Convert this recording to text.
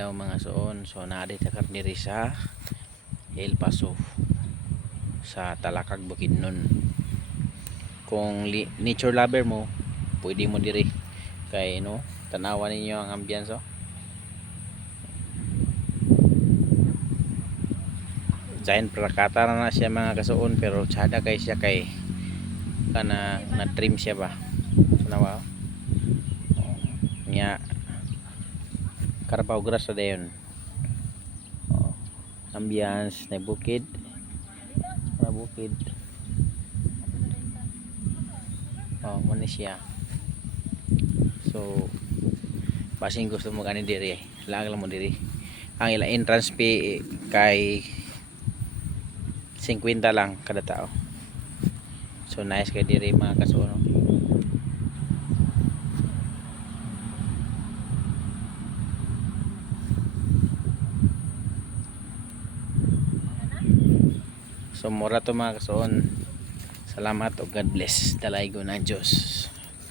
adlaw mga suon. So naadit ta diri sa El Paso sa Talakag Bukidnon. Kung nature lover mo, pwede mo diri kay no, tanawan ninyo ang ambience oh. Giant prakata na siya mga kasuon, pero tsada kay siya kay kana na trim siya ba. Nawa nya Carabao grass sa dayon. Ambience na bukid. Bukid. Mo ni siya. So basing gusto mo kanin diri, lang mo diri. Ang ila entrance fee kay 50 lang kada tao. So nice kay diri mga kasuno. So mura to mga kasuon. Salamat o God bless. Dalaygo ng Diyos.